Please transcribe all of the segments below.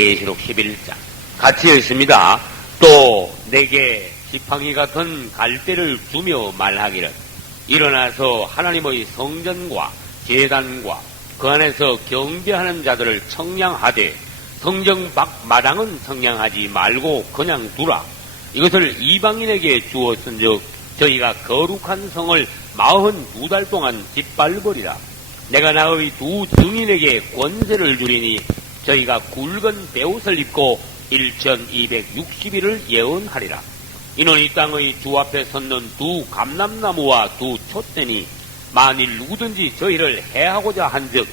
계시록 11장 같이 읽습니다. 또 내게 지팡이 같은 갈대를 주며 말하기를 일어나서 하나님의 성전과 제단과 그 안에서 경배하는 자들을 청량하되 성전 밖 마당은 청량하지 말고 그냥 두라. 이것을 이방인에게 주었은즉 저희가 거룩한 성을 42달 동안 짓밟으리라. 내가 나의 두 증인에게 권세를 주리니 저희가 굵은 베옷을 입고 1260일을 예언하리라. 이는 이 땅의 주 앞에 섰는 두 감람나무와 두 촛대니 만일 누구든지 저희를 해하고자 한즉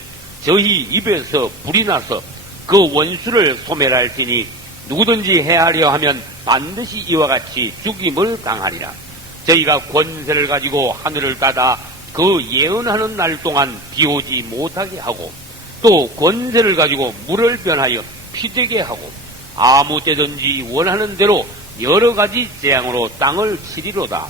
저희 입에서 불이 나서 그 원수를 소멸할지니 누구든지 해하려 하면 반드시 이와 같이 죽임을 당하리라. 저희가 권세를 가지고 하늘을 닫아 그 예언하는 날 동안 비오지 못하게 하고 또 권세를 가지고 물을 변하여 피되게 하고 아무 때든지 원하는 대로 여러 가지 재앙으로 땅을 치리로다.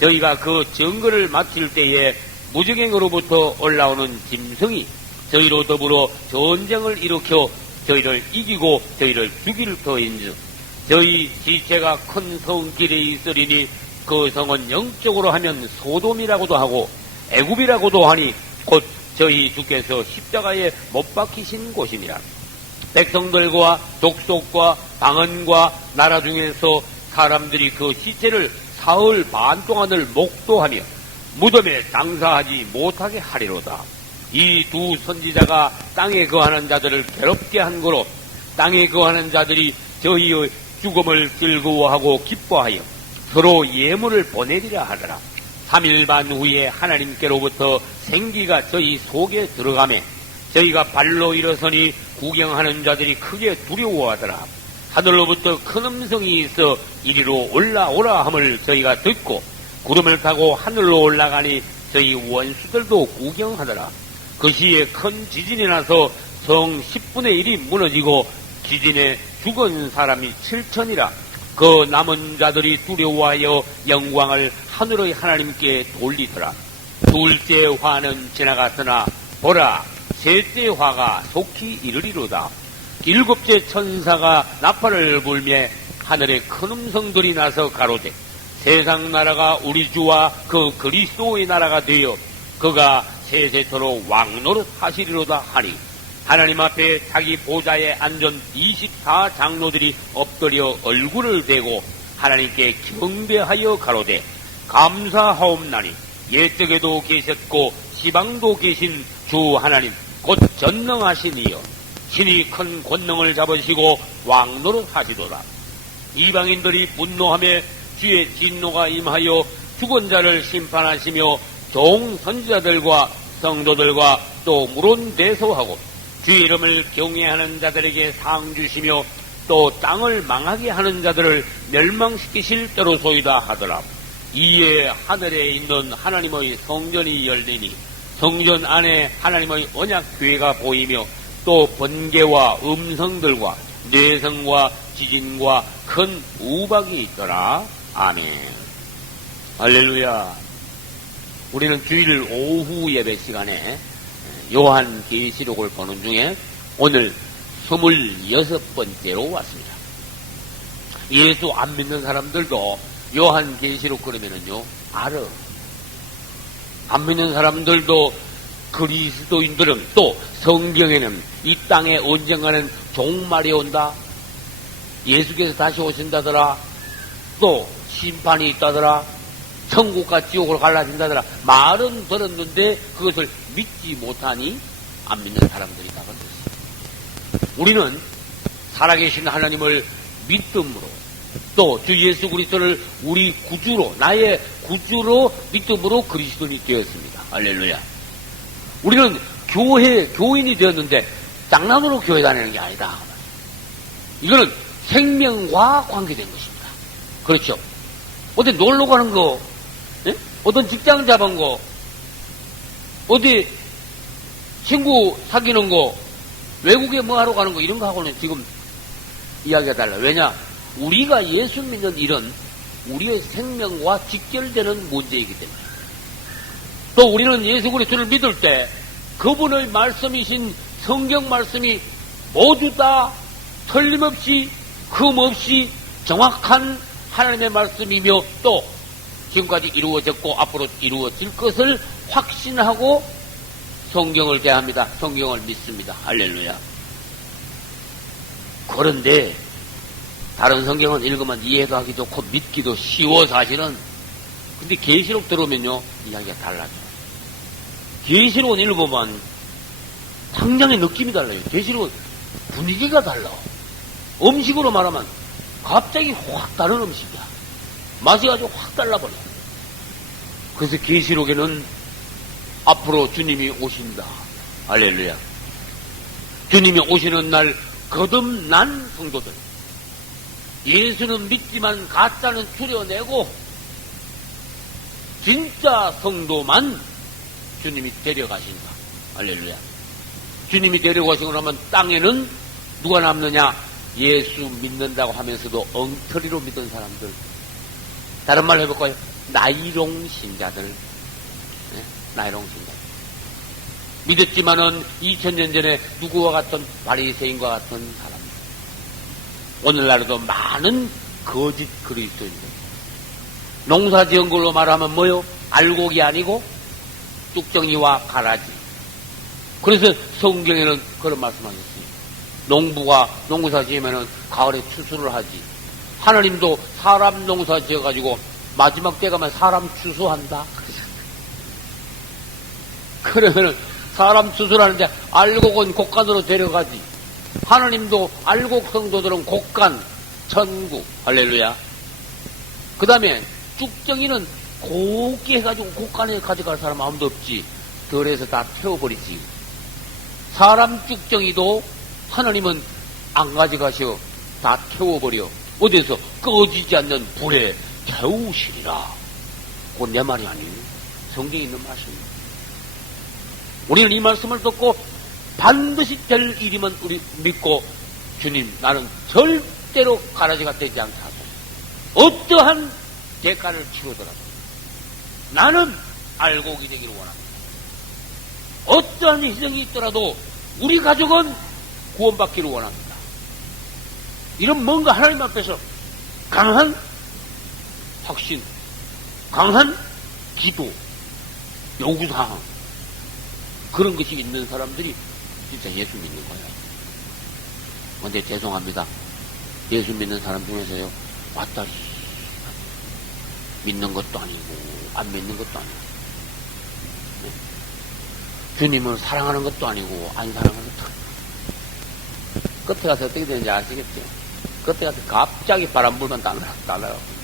저희가 그 정거를 마칠 때에 무적행으로부터 올라오는 짐승이 저희로 더불어 전쟁을 일으켜 저희를 이기고 저희를 죽일 터인즉 저희 지체가 큰 성길에 있으리니 그 성은 영적으로 하면 소돔이라고도 하고 애굽이라고도 하니 곧 저희 주께서 십자가에 못 박히신 곳이니라. 백성들과 족속과 방언과 나라 중에서 사람들이 그 시체를 사흘 반 동안을 목도하며 무덤에 장사하지 못하게 하리로다. 이 두 선지자가 땅에 거하는 자들을 괴롭게 한 거로 땅에 거하는 자들이 저희의 죽음을 즐거워하고 기뻐하여 서로 예물을 보내리라 하더라. 3일 반 후에 하나님께로부터 생기가 저희 속에 들어가매 저희가 발로 일어서니 구경하는 자들이 크게 두려워하더라. 하늘로부터 큰 음성이 있어 이리로 올라오라 함을 저희가 듣고 구름을 타고 하늘로 올라가니 저희 원수들도 구경하더라. 그 시에 큰 지진이 나서 성 10분의 1이 무너지고 지진에 죽은 사람이 7천이라. 그 남은 자들이 두려워하여 영광을 하늘의 하나님께 돌리더라. 둘째 화는 지나갔으나 보라 셋째 화가 속히 이르리로다. 일곱째 천사가 나팔을 불며 하늘에 큰 음성들이 나서 가로되 세상 나라가 우리 주와 그 그리스도의 나라가 되어 그가 세세토록 왕노릇 하시리로다 하니 하나님 앞에 자기 보좌에 앉은 24장로들이 엎드려 얼굴을 대고 하나님께 경배하여 가로되 감사하옵나니 옛적에도 계셨고 시방도 계신 주 하나님 곧 전능하신 이여 신이 큰 권능을 잡으시고 왕노릇 하시도다. 이방인들이 분노하며 주의 진노가 임하여 죽은 자를 심판하시며 종 선지자들과 성도들과 또 물론 대소하고 주의 이름을 경외하는 자들에게 상 주시며 또 땅을 망하게 하는 자들을 멸망시키실 때로소이다 하더라. 이에 하늘에 있는 하나님의 성전이 열리니 성전 안에 하나님의 언약궤가 보이며 또 번개와 음성들과 뇌성과 지진과 큰 우박이 있더라. 아멘. 할렐루야. 우리는 주일 오후 예배 시간에 요한계시록을 보는 중에 오늘 26번째로 왔습니다. 예수 안 믿는 사람들도 요한계시록 그러면은요 알아. 안 믿는 사람들도 그리스도인들은 또 성경에는 이 땅에 언젠가는 종말이 온다. 예수께서 다시 오신다더라. 또 심판이 있다더라. 천국과 지옥으로 갈라진다더라. 말은 들었는데 그것을 믿지 못하니 안 믿는 사람들이다. 우리는 살아계신 하나님을 믿음으로 또 주 예수 그리스도를 우리 구주로 나의 구주로 믿음으로 그리스도인이 되었습니다. 할렐루야. 우리는 교인이 되었는데 장난으로 교회 다니는 게 아니다. 이거는 생명과 관계된 것입니다. 그렇죠. 어디 놀러 가는 거, 예? 어떤 직장 잡은 거, 어디 친구 사귀는 거, 외국에 뭐 하러 가는 거 이런 거 하고는 지금 이야기가 달라. 왜냐? 우리가 예수 믿는 일은 우리의 생명과 직결되는 문제이기 때문에. 또 우리는 예수 그리스도를 믿을 때 그분의 말씀이신 성경 말씀이 모두 다 틀림없이 흠없이 정확한 하나님의 말씀이며 또 지금까지 이루어졌고 앞으로 이루어질 것을 확신하고 성경을 대합니다. 성경을 믿습니다. 할렐루야. 그런데 다른 성경은 읽으면 이해도 하기 좋고 믿기도 쉬워 사실은. 근데 계시록 들어오면요 이야기가 달라져. 계시록은 읽어보면 당장의 느낌이 달라요. 계시록은 분위기가 달라. 음식으로 말하면 갑자기 확 다른 음식이야. 맛이 아주 확 달라버려. 그래서 계시록에는 앞으로 주님이 오신다. 할렐루야. 주님이 오시는 날 거듭난 성도들, 예수는 믿지만 가짜는 추려내고 진짜 성도만 주님이 데려가신다. 할렐루야. 주님이 데려가시고 나면 땅에는 누가 남느냐? 예수 믿는다고 하면서도 엉터리로 믿은 사람들. 다른 말로 해볼까요? 나이롱 신자들. 네? 나이롱 신자. 믿었지만은 2000년 전에 누구와 같은 바리새인과 같은 사람들. 오늘날에도 많은 거짓 그리스도인들. 농사 지은 걸로 말하면 뭐요? 알곡이 아니고 쭉정이와 가라지. 그래서 성경에는 그런 말씀하셨어요. 농부가 농사 지으면은 가을에 추수를 하지. 하나님도 사람 농사 지어가지고 마지막 때 가면 사람 추수한다. 그러면은 사람 추수를 하는데 알곡은 곡간으로 데려가지. 하나님도 알곡 성도들은 곡간, 천국. 할렐루야. 그 다음에 쭉정이는 곱게 해가지고 곡간에 가져갈 사람 아무도 없지. 덜해서 다 태워버리지. 사람 쭉정이도 하나님은 안 가져가셔. 다 태워버려. 어디서 꺼지지 않는 불에 태우시리라. 그건 내 말이 아니에요. 성경에 있는 말씀입니다. 우리는 이 말씀을 듣고 반드시 될 일이면 우리 믿고 주님 나는 절대로 가라지가 되지 않다. 어떠한 대가를 치르더라도 나는 알곡이 되기를 원합니다. 어떠한 희생이 있더라도 우리 가족은 구원받기를 원합니다. 이런 뭔가 하나님 앞에서 강한 확신, 강한 기도, 요구사항 그런 것이 있는 사람들이 진짜 예수 믿는 거예요. 근데 죄송합니다. 예수 믿는 사람 중에서요 왔다리 믿는 것도 아니고 안 믿는 것도 아니고 네. 주님을 사랑하는 것도 아니고 안 사랑하는 것도 아니고 끝에 가서 어떻게 되는지 아시겠죠? 끝에 가서 갑자기 바람 불면 다 날아가고.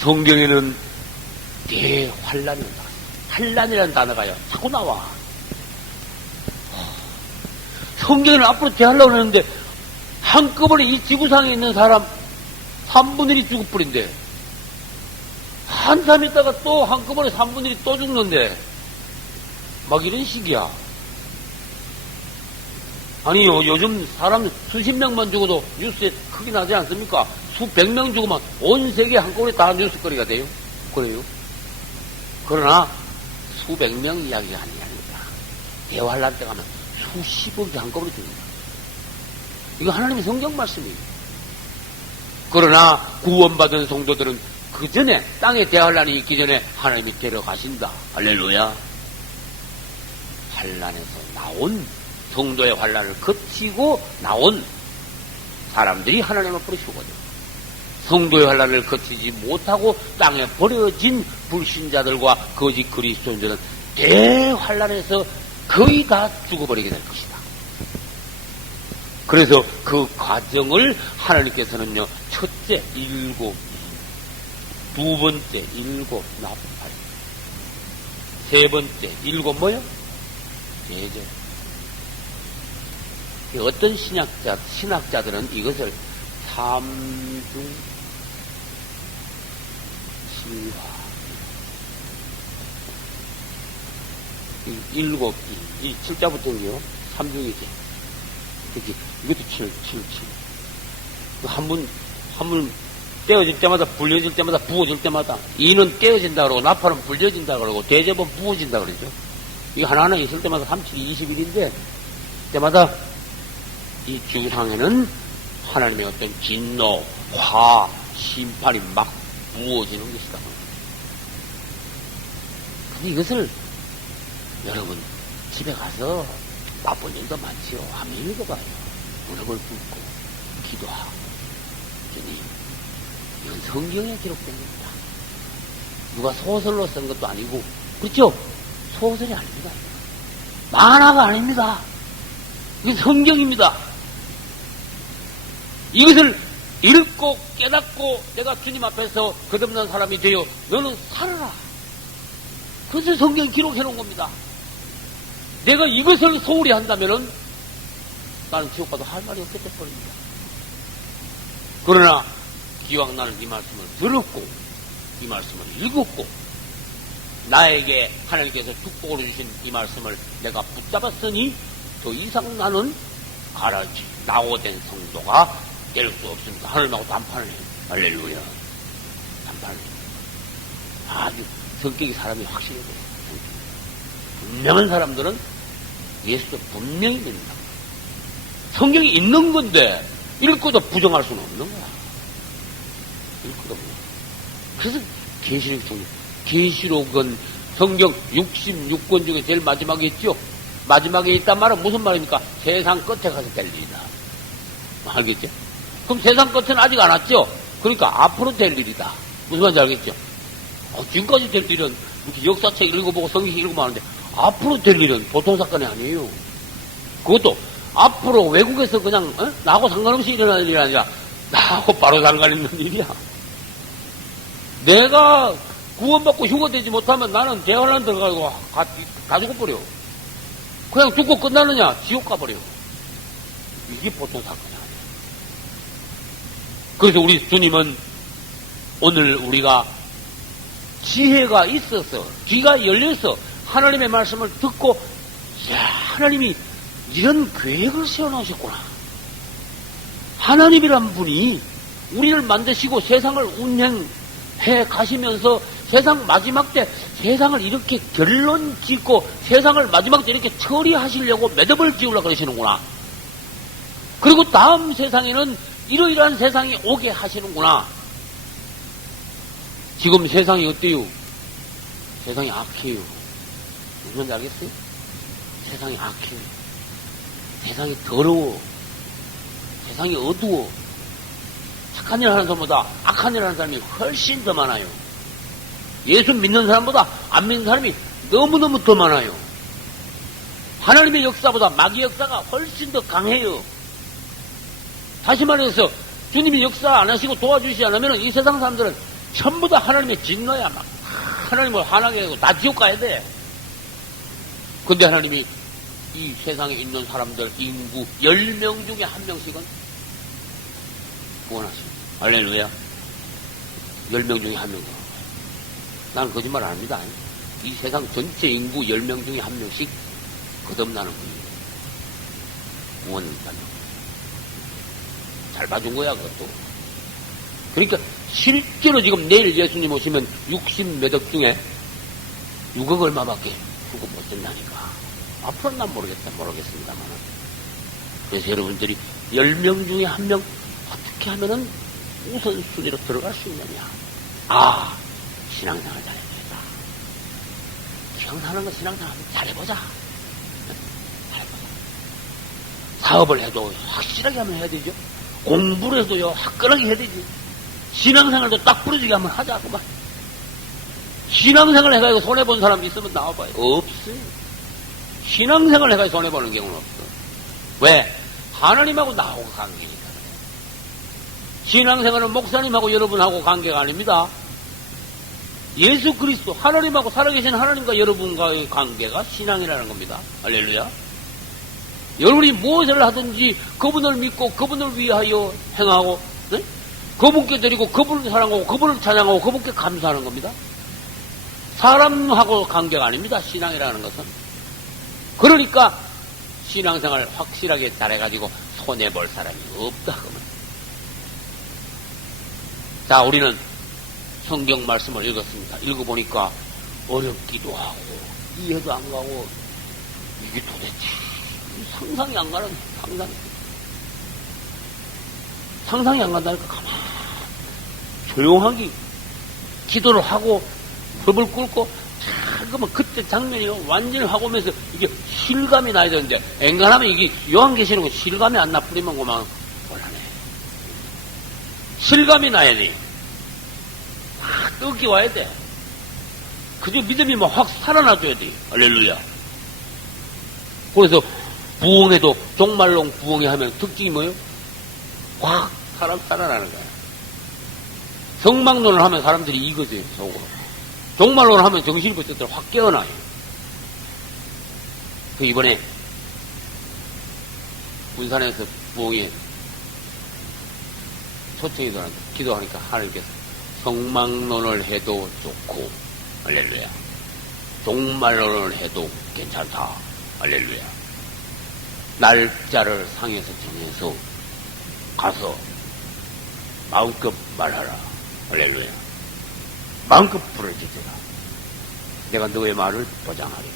성경에는 대환란이 나와요. 환란이라는 단어가요 자꾸 나와. 성경에는 앞으로 대하려고 하는데 한꺼번에 이 지구상에 있는 사람 3분의 1이 죽을 뿐인데 한참 있다가 또 한꺼번에 3분의 1이 또 죽는데 막 이런 식이야. 아니요, 요즘 사람 수십 명만 죽어도 뉴스에 크게 나지 않습니까? 수백 명 죽으면 온 세계 한꺼번에 다 뉴스거리가 돼요. 그래요. 그러나 수백 명 이야기가 아닙니다. 대환란 때 가면 수십억이 한꺼번에 죽는다. 이거 하나님의 성경 말씀이에요. 그러나 구원받은 성도들은 그 전에 땅에 대환란이 있기 전에 하나님이 데려가신다. 할렐루야. 환란에서 나온 성도의 환란을 거치고 나온 사람들이 하나님 앞으로 휴거든. 성도의 환란을 거치지 못하고 땅에 버려진 불신자들과 거짓 그리스도인들은 대환란에서 거의 다 죽어버리게 될 것이다. 그래서 그 과정을 하나님께서는요, 첫째, 일곱, 두 번째, 일곱, 나팔, 세 번째, 일곱 뭐요? 제절. 어떤 신학자들은 이것을 삼중 실화, 일곱, 이 칠자부터는요, 삼중이지. 그치? 이것도 칠. 한 번 떼어질 때마다, 불려질 때마다, 부어질 때마다, 이는 떼어진다 그러고, 나팔은 불려진다 그러고, 대접은 부어진다 그러죠. 이거 하나하나 있을 때마다 3, 7, 20일인데, 때마다 이 지구상에는 하나님의 어떤 진노, 화, 심판이 막 부어지는 것이다. 근데 이것을 여러분 집에 가서 바쁜 일도 많지요. 한번 읽어봐요. 무릎을 꿇고 기도하고. 이건 성경에 기록된 겁니다. 누가 소설로 쓴 것도 아니고, 그렇죠? 소설이 아닙니다. 만화가 아닙니다. 이건 성경입니다. 이것을 읽고 깨닫고 내가 주님 앞에서 거듭난 사람이 되어 너는 살아라. 그것을 성경에 기록해 놓은 겁니다. 내가 이것을 소홀히 한다면은 나는 지옥 가도 할 말이 없게 돼버립니다. 그러나 기왕 나는 이 말씀을 들었고 이 말씀을 읽었고 나에게 하나님께서 축복을 주신 이 말씀을 내가 붙잡았으니 더 이상 나는 가라지 낙오된 성도가 될 수 없습니다. 하늘하고 단판을 해요. 할렐루야. 단판을 해요. 아주 성격이 사람이 확실해 보여요. 분명한 사람들은 예수도 분명히 믿는다. 성경이 있는 건데 읽고도 부정할 수는 없는 거야. 읽고도 부정. 그래서 계시록 중에 계시록은 성경 66권 중에 제일 마지막에 있죠. 마지막에 있단 말은 무슨 말입니까? 세상 끝에 가서 될 일이다. 알겠죠? 그럼 세상 끝은 아직 안 왔죠? 그러니까 앞으로 될 일이다. 무슨 말인지 알겠죠? 지금까지 될 일은 이렇게 역사책 읽어보고 성경 읽어보고 하는데 앞으로 될 일은 보통 사건이 아니에요. 그것도 앞으로 외국에서 그냥 나하고 상관없이 일어나는 일이 아니라 나하고 바로 상관있는 일이야. 내가 구원받고 휴거되지 못하면 나는 대환란 들어가고 다 죽어버려. 그냥 죽고 끝나느냐? 지옥 가버려. 이게 보통 사건이 아니야. 그래서 우리 주님은 오늘 우리가 지혜가 있어서 귀가 열려서 하나님의 말씀을 듣고 야, 하나님이 이런 계획을 세워놓으셨구나. 하나님이란 분이 우리를 만드시고 세상을 운행해 가시면서 세상 마지막 때 세상을 이렇게 결론 짓고 세상을 마지막 때 이렇게 처리하시려고 매듭을 지으려고 그러시는구나. 그리고 다음 세상에는 이러이러한 세상이 오게 하시는구나. 지금 세상이 어때요? 세상이 악해요. 무슨 말인지 알겠어요? 세상이 악해요. 세상이 더러워. 세상이 어두워. 착한 일 하는 사람보다 악한 일 하는 사람이 훨씬 더 많아요. 예수 믿는 사람보다 안 믿는 사람이 너무너무 더 많아요. 하나님의 역사보다 마귀 역사가 훨씬 더 강해요. 다시 말해서 주님이 역사 안 하시고 도와주시지 않으면 이 세상 사람들은 전부 다 하나님의 진노야. 막 하나님을 화나게 하고 다 지옥 가야 돼. 근데 하나님이 이 세상에 있는 사람들 인구 10명 중에 1명씩은 구원하십니다. 할렐루야. 10명 중에 1명. 나는 거짓말 안 합니다. 이 세상 전체 인구 10명 중에 1명씩 거듭나는 분이에요. 구원을 받는. 잘 봐준 거야, 그것도. 그러니까 실제로 지금 내일 예수님 오시면 60몇 억 중에 6억 얼마밖에 그거 못 된다니까. 앞으로는 난 모르겠습니다만. 그래서 여러분들이 10명 중에 1명 어떻게 하면은 우선순위로 들어갈 수 있느냐. 아, 신앙생활 잘해보자. 기왕 사는 거 신앙생활 잘해보자. 잘해보자. 사업을 해도 확실하게 하면 해야 되죠. 공부를 해도요, 화끈하게 해야 되지. 신앙생활도 딱 부러지게 한번 하자, 그만. 신앙생활 해가지고 손해본 사람 있으면 나와봐요. 없어요. 신앙생활 해가지고 손해보는 경우는 없어. 왜? 하나님하고 나하고 관계니까. 신앙생활은 목사님하고 여러분하고 관계가 아닙니다. 예수 그리스도, 하나님하고 살아계신 하나님과 여러분과의 관계가 신앙이라는 겁니다. 할렐루야. 여러분이 무엇을 하든지 그분을 믿고 그분을 위하여 행하고, 네? 그분께 드리고 그분을 사랑하고 그분을 찬양하고 그분께 감사하는 겁니다. 사람하고 관계가 아닙니다. 신앙이라는 것은. 그러니까 신앙생활 확실하게 잘해가지고 손해볼 사람이 없다. 자, 우리는 성경 말씀을 읽었습니다. 읽어보니까 어렵기도 하고 이해도 안 가고 이게 도대체 상상이 안 가는 상상이. 상상이 안 간다니까. 가만 조용하게 기도를 하고 흡을 꿇고 그러면 그때 장면이 완전히 하고 오면서 이게 실감이 나야 되는데 앵간하면 이게 요한계시록은 실감이 안 나쁘리만 그만 곤란해. 실감이 나야 돼. 확 떡이 와야 돼. 그저 믿음이 뭐 확 살아나줘야 돼. 할렐루야. 그래서 부흥에도 종말론 부흥회 하면 특징이 뭐예요? 확 사람 살아나는 거야. 성막론을 하면 사람들이 이거지 속으로. 종말론을 하면 정신이 벌써 확 깨어나요. 그 이번에 군산에서 부흥회 초청이 들어왔는데 기도하니까 하나님께서 성막론을 해도 좋고 할렐루야. 종말론을 해도 괜찮다. 할렐루야. 날짜를 상에서 정해서 가서 마음껏 말하라. 할렐루야. 마음껏 부러지더라. 내가 너의 말을 보장하리라.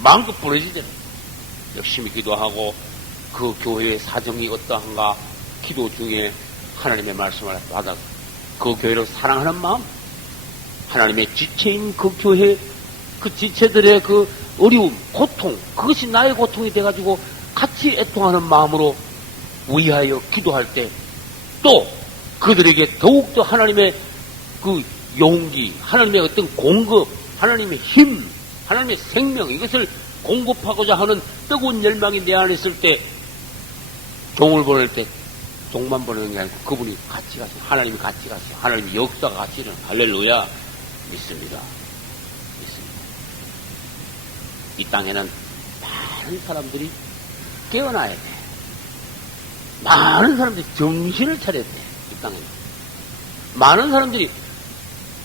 마음껏 부러지더라. 열심히 기도하고 그 교회의 사정이 어떠한가 기도 중에 하나님의 말씀을 받아서 그 교회를 사랑하는 마음, 하나님의 지체인 그 교회, 그 지체들의 그 어려움, 고통, 그것이 나의 고통이 돼가지고 같이 애통하는 마음으로 위하여 기도할 때 또 그들에게 더욱더 하나님의 그 용기, 하나님의 어떤 공급, 하나님의 힘, 하나님의 생명, 이것을 공급하고자 하는 뜨거운 열망이 내 안에 있을 때 종을 보낼 때 종만 보내는 게 아니고 그분이 같이 가세요. 하나님이 같이 가세요. 하나님의 역사가 같이 일어나요. 할렐루야. 믿습니다. 믿습니다. 이 땅에는 많은 사람들이 깨어나야 돼. 많은 사람들이 정신을 차려야 돼. 이 땅에는. 많은 사람들이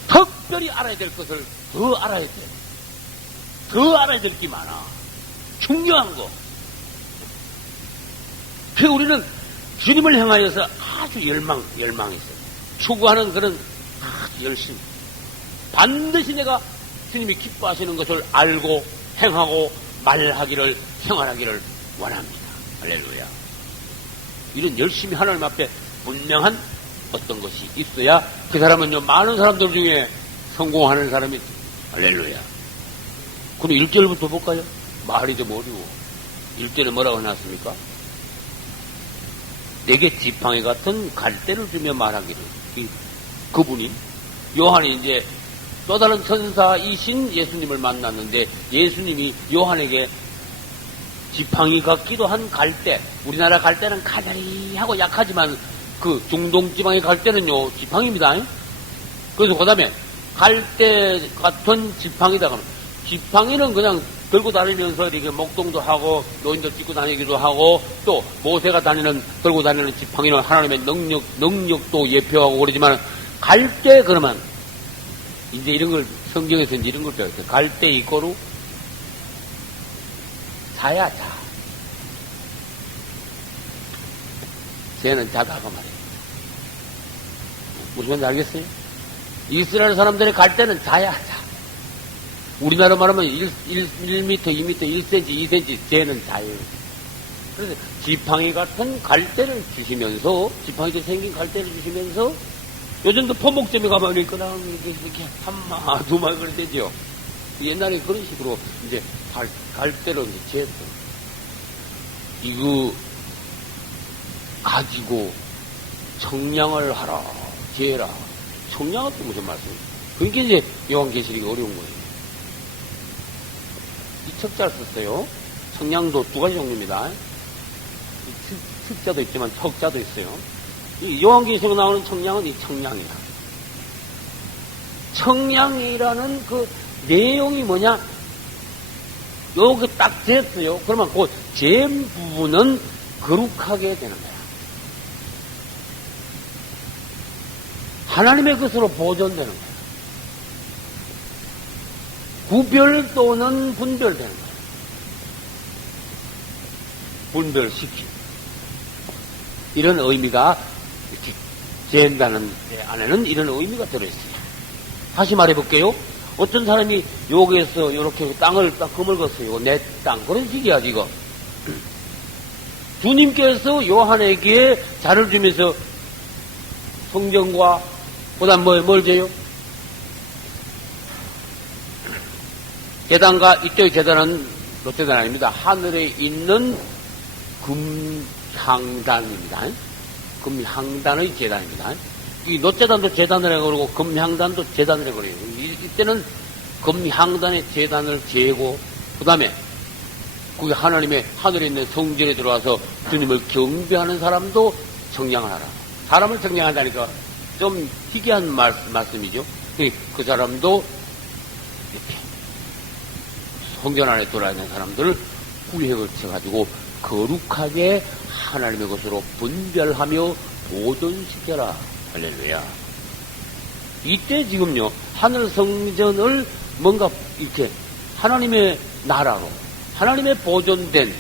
특별히 알아야 될 것을 더 알아야 돼. 더 알아야 될 게 많아. 중요한 거. 그 우리는 주님을 향하여서 아주 열망이 있어요. 추구하는 그런 아주 열심. 반드시 내가 주님이 기뻐하시는 것을 알고 행하고 말하기를 생활하기를 원합니다. 할렐루야. 이런 열심히 하나님 앞에 분명한 어떤 것이 있어야 그 사람은요 많은 사람들 중에 성공하는 사람이 있어요. 할렐루야. 그럼 1절부터 볼까요? 말이 좀 어려워. 1절에 뭐라고 해놨습니까? 내게 지팡이 같은 갈대를 주며 말하기를. 그분이 요한이 이제 또 다른 천사이신 예수님을 만났는데 예수님이 요한에게 지팡이 같기도 한 갈대, 우리나라 갈대는 가자리하고 약하지만 그 중동 지방의 갈대는요 지팡이입니다. 그래서 그 다음에 갈대 같은 지팡이다 그러면 지팡이는 그냥 들고 다니면서 이렇게 목동도 하고 노인들 짚고 다니기도 하고 또 모세가 들고 다니는 지팡이는 하나님의 능력도 예표하고 그러지만 갈대 그러면 이제 이런 걸 성경에서 이제 이런 걸 배웠어요. 갈대 이꼬루 자야 자. 쟤는 자다가 말이에요. 무슨 말인지 알겠어요? 이스라엘 사람들의 갈대는 자야 자. 우리나라 말하면 1m, 2m, 1cm, 2cm 쟤는 자유. 그래서 지팡이 같은 갈대를 주시면서 지팡이도 생긴 갈대를 주시면서 요즘도 포목점에 가면 이렇게 한마 두마 그럴 때죠. 옛날에 그런 식으로 이제 갈대로 이제 재서 이거 가지고 청량을 하라 재라. 청량은 또 무슨 말씀이에요? 그러니까 이제 요한계시록이 어려운 거예요. 이 척자를 썼어요. 청량도 두 가지 종류입니다. 특자도 있지만 척자도 있어요. 이 요한계시록에 나오는 청량은 이 청량이다. 청량이라는 그 내용이 뭐냐? 요거 딱 됐어요. 그러면 그 잼 부분은 거룩하게 되는 거야. 하나님의 것으로 보존되는 거야. 구별 또는 분별되는 거야. 분별시키. 이런 의미가 이렇게 잼다는 데 안에는 이런 의미가 들어있어요. 다시 말해볼게요. 어떤 사람이 여기에서 이렇게 땅을 딱 거물었어요. 내 땅. 그런 식이야, 지금. 주님께서 요한에게 잔을 주면서 성전과 그다음 뭘 줘요? 제단과 이쪽의 제단은 롯제단 아닙니다. 하늘에 있는 금향단입니다. 금향단의 제단입니다. 이 롯제단도 제단을 해 그러고 금향단도 제단을 해 그래요. 이때는 금향단의 제단을 재고 그다음에 그게 하나님의 하늘에 있는 성전에 들어와서 주님을 경배하는 사람도 청량을 하라. 사람을 청량한다니까 좀 희귀한 말씀이죠. 그 사람도 이렇게 성전 안에 들어와 있는 사람들을 구획을 쳐가지고 거룩하게 하나님의 것으로 분별하며 보존시켜라. 할렐루야. 이때 지금요, 하늘 성전을 뭔가 이렇게 하나님의 나라로, 하나님의 보존된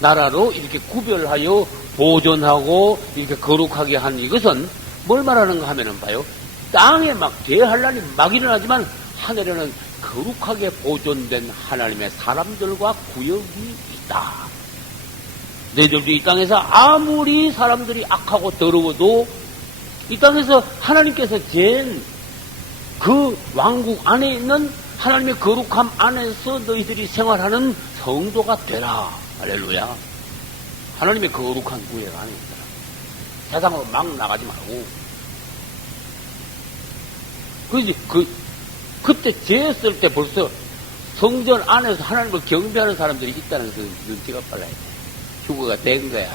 나라로 이렇게 구별하여 보존하고 이렇게 거룩하게 한 이것은 뭘 말하는가 하면은 봐요. 땅에 막 대환란이 막 일어나지만 하늘에는 거룩하게 보존된 하나님의 사람들과 구역이 있다. 너희들도 이 땅에서 아무리 사람들이 악하고 더러워도 이 땅에서 하나님께서 잰 그 왕국 안에 있는 하나님의 거룩함 안에서 너희들이 생활하는 성도가 되라. 할렐루야. 하나님의 거룩한 구역 안에 있더라. 세상으로 막 나가지 말고. 그때 죄했을 때 벌써 성전 안에서 하나님을 경배하는 사람들이 있다는 그 눈치가 빨라야 돼. 휴거가 된 거야.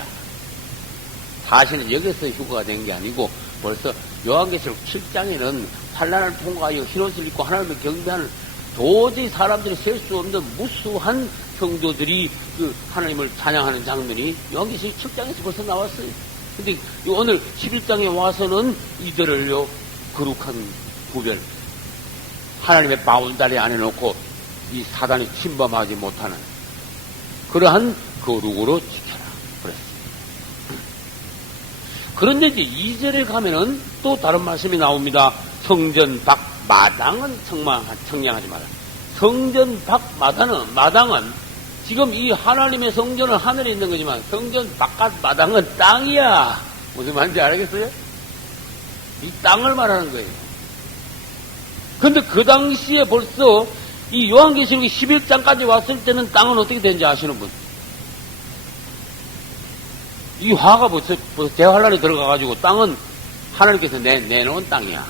사실은 여기서 휴거가 된 게 아니고 벌써 요한계시록 7장에는 환난을 통과하여 흰옷을 입고 하나님을 경배하는 도저히 사람들이 셀 수 없는 무수한 성도들이 그 하나님을 찬양하는 장면이 요한계시록 7장에서 벌써 나왔어요. 근데 오늘 11장에 와서는 이들을요 거룩한 구별 하나님의 바운다리 안에 놓고 이 사단이 침범하지 못하는 그러한 거룩으로 지켜라. 그랬습니다. 그런데 이제 2절에 가면은 또 다른 말씀이 나옵니다. 성전 밖 마당은 청량하지 마라. 성전 밖 마당은 지금 이 하나님의 성전은 하늘에 있는 거지만 성전 바깥 마당은 땅이야. 무슨 말인지 알겠어요? 이 땅을 말하는 거예요. 근데 그 당시에 벌써 이 요한계시록이 11장까지 왔을 때는 땅은 어떻게 되는지 아시는 분? 이 화가 벌써 대환란에 들어가가지고 땅은 하나님께서 내놓은 땅이야.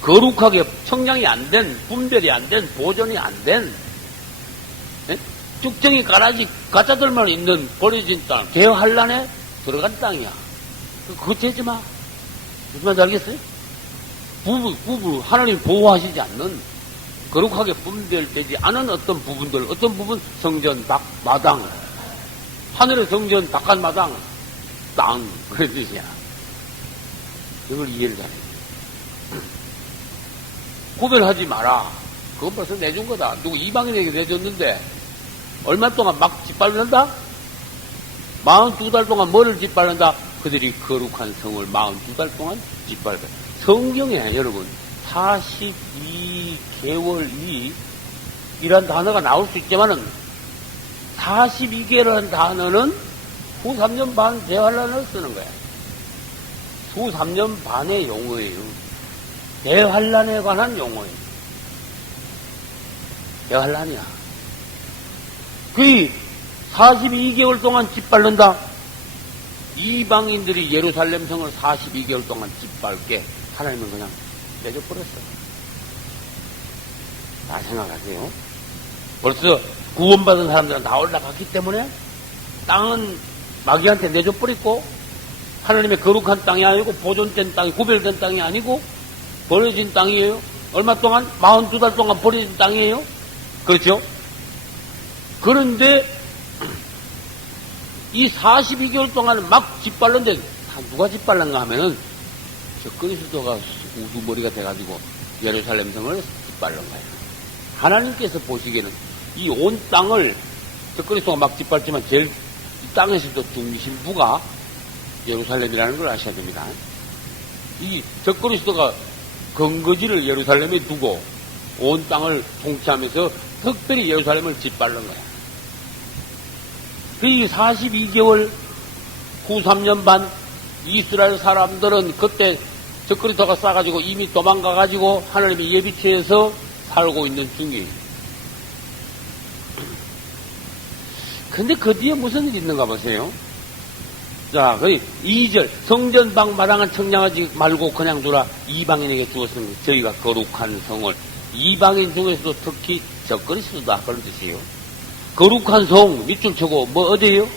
거룩하게 청량이 안 된, 분별이 안 된, 보존이 안 된, 쭉정이 가짜들만 있는 버려진 땅, 대환란에 들어간 땅이야. 그거 재지 마. 무슨 말인지 알겠어요? 부부, 하나님 보호하시지 않는, 거룩하게 분별되지 않은 어떤 부분들, 어떤 부분, 성전 밖 마당, 하늘의 성전 바깥 마당, 땅, 그런 뜻이야. 이걸 이해를 잘해. 구별하지 마라. 그건 벌써 내준 거다. 누구 이방인에게 내줬는데, 얼마 동안 막 짓밟는다? 42달 동안 뭐를 짓밟는다? 그들이 거룩한 성을 42달 동안 짓밟아. 성경에 여러분, 42개월이 이란 단어가 나올 수 있지만은, 42개월이라는 단어는 후 3년 반 대환란을 쓰는 거야. 후 3년 반의 용어예요. 대환란에 관한 용어예요. 대환란이야. 그 42개월 동안 짓밟는다. 이방인들이 예루살렘 성을 42개월 동안 짓밟게 하나님은 그냥 내줘버렸어. 다 생각하세요. 벌써 구원받은 사람들은 다 올라갔기 때문에 땅은 마귀한테 내줘버렸고 하나님의 거룩한 땅이 아니고 보존된 땅이 구별된 땅이 아니고 버려진 땅이에요. 얼마 동안? 42달 동안 버려진 땅이에요. 그렇죠? 그런데 이 42개월 동안 막 짓밟는데 누가 짓밟는가 하면은 저 그리스도가 우두머리가 돼가지고 예루살렘 성을 짓밟는 거예요. 하나님께서 보시기에는 이 온 땅을 저 그리스도가 막 짓밟지만 제일 이 땅에서도 중심부가 예루살렘이라는 걸 아셔야 됩니다. 이 저 그리스도가 근거지를 예루살렘에 두고 온 땅을 통치하면서 특별히 예루살렘을 짓밟는 거야. 이 42개월 후 3년 반 이스라엘 사람들은 그때 적그리스도가 싸가지고 이미 도망가가지고 하나님의 예비처에서 살고 있는 중이에요. 근데 그 뒤에 무슨 일이 있는가 보세요. 자, 그 2절 성전방 마당은 청량하지 말고 그냥 두라. 이방인에게 주었습니다. 저희가 거룩한 성을. 이방인 중에서도 특히 적그리스도다 그런 뜻이에요. 거룩한 성 밑줄 쳐고 뭐 어디에요?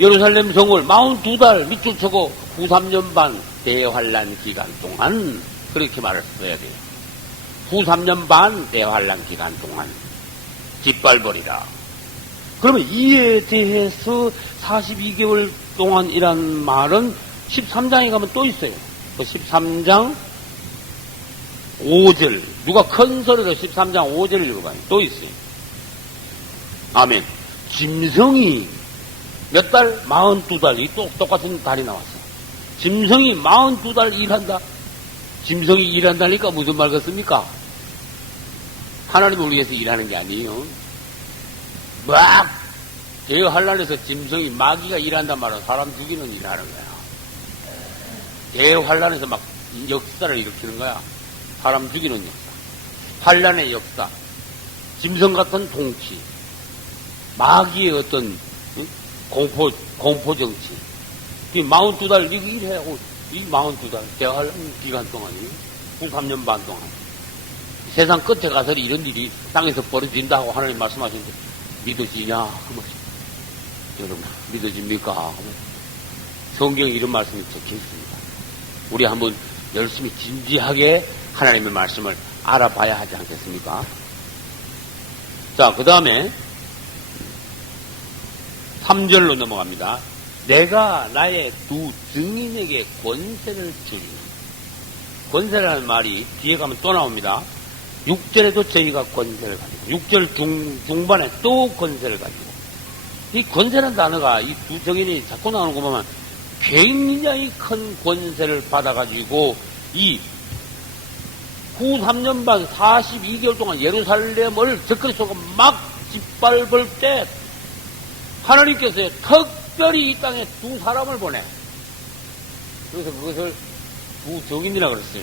예루살렘 성을 42달 밑줄 쳐고 후 3년 반 대환란 기간 동안 그렇게 말을 써야 돼요. 후 3년 반 대환란 기간 동안 짓밟으리라. 그러면 이에 대해서 42개월 동안이란 말은 13장에 가면 또 있어요. 그 13장 5절. 누가 큰 소리로 13장 5절을 읽어봐요. 또 있어요. 아멘. 짐승이 몇 달? 42달. 이 똑같은 달이 나왔어. 짐승이 42달 일한다. 짐승이 일한다니까 무슨 말 같습니까? 하나님을 위해서 일하는 게 아니에요. 막 대환란에서 짐승이 마귀가 일한단 말은 사람 죽이는 일 하는 거야. 대환란에서 막 역사를 일으키는 거야. 사람 죽이는 역사. 환란의 역사. 짐승 같은 통치. 마귀의 어떤 공포 정치. 이 42달 이거 일해하고 이 42달 대환란 기간 동안이에요. 후 3년 반 동안. 세상 끝에 가서 이런 일이 땅에서 벌어진다고 하나님 말씀하시는데 믿어지냐? 하면 여러분 믿어집니까? 하면 성경에 이런 말씀이 적혀 있습니다. 우리 한번 열심히 진지하게 하나님의 말씀을 알아봐야 하지 않겠습니까? 자, 그 다음에 3절로 넘어갑니다. 내가 나의 두 증인에게 권세를 주리니. 권세라는 말이 뒤에 가면 또 나옵니다. 6절에도 저희가 권세를 가지고 6절 중반에 또 권세를 가지고 이 권세라는 단어가 이 두 증인이 자꾸 나오는 거 보면 굉장히 큰 권세를 받아가지고 이 후 3년 반 42개월 동안 예루살렘을 적그리스도가 막 짓밟을 때 하나님께서 특별히 이 땅에 두 사람을 보내. 그래서 그것을 두 증인이라고 그랬어요.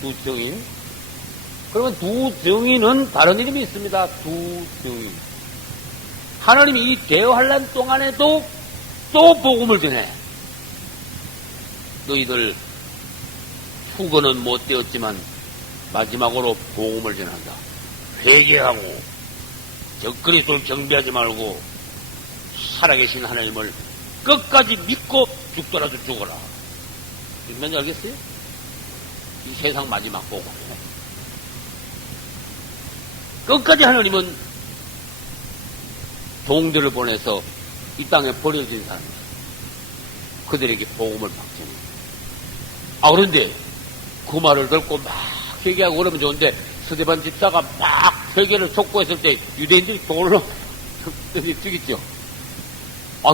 두 증인. 그러면 두 증인은 다른 이름이 있습니다. 두 증인. 하나님이 이 대환란 동안에도 또 복음을 전해. 너희들 후거는 못 되었지만 마지막으로 복음을 전한다. 회개하고 적그리스도를 경배하지 말고 살아계신 하나님을 끝까지 믿고 죽더라도 죽어라. 뭔지 알겠어요? 이 세상 마지막 복음. 끝까지 하나님은 종들을 보내서 이 땅에 버려진 사람들, 그들에게 복음을 박전해. 그런데 그 말을 듣고 막 회개하고 그러면 좋은데 스데반 집사가 막 회개를 촉구했을 때 유대인들이 돌로 죽였죠.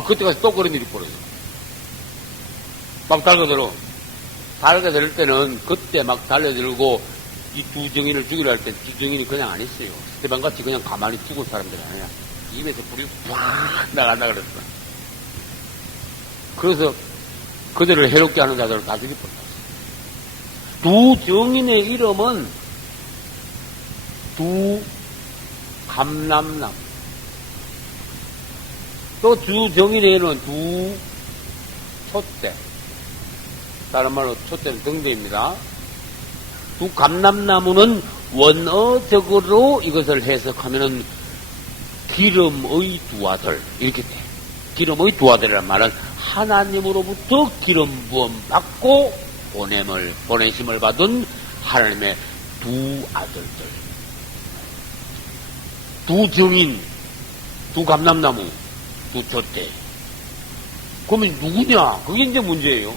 그때까지 또 그런 일이 벌어져. 막 달려들어. 달려들 때는 그때 막 달려들고 이 두 증인을 죽이려 할 때 두 증인이 그냥 안 했어요. 스데반 같이 그냥 가만히 죽은 사람들이 아니야. 입에서 불이 팍 나간다 그랬어. 그래서 그들을 해롭게 하는 자들을 다 죽여버렸어. 두 증인의 이름은 두 감람나무. 또 두 증인의 이름은 두 촛대. 다른 말로 촛대는 등대입니다. 두 감람나무는 원어적으로 이것을 해석하면은 기름의 두 아들 이렇게 돼. 기름의 두 아들이라는 말은 하나님으로부터 기름 부음 받고 보내심을 받은 하나님의 두 아들들. 두 증인, 두 감람나무, 두 촛대. 그러면 누구냐? 그게 이제 문제예요.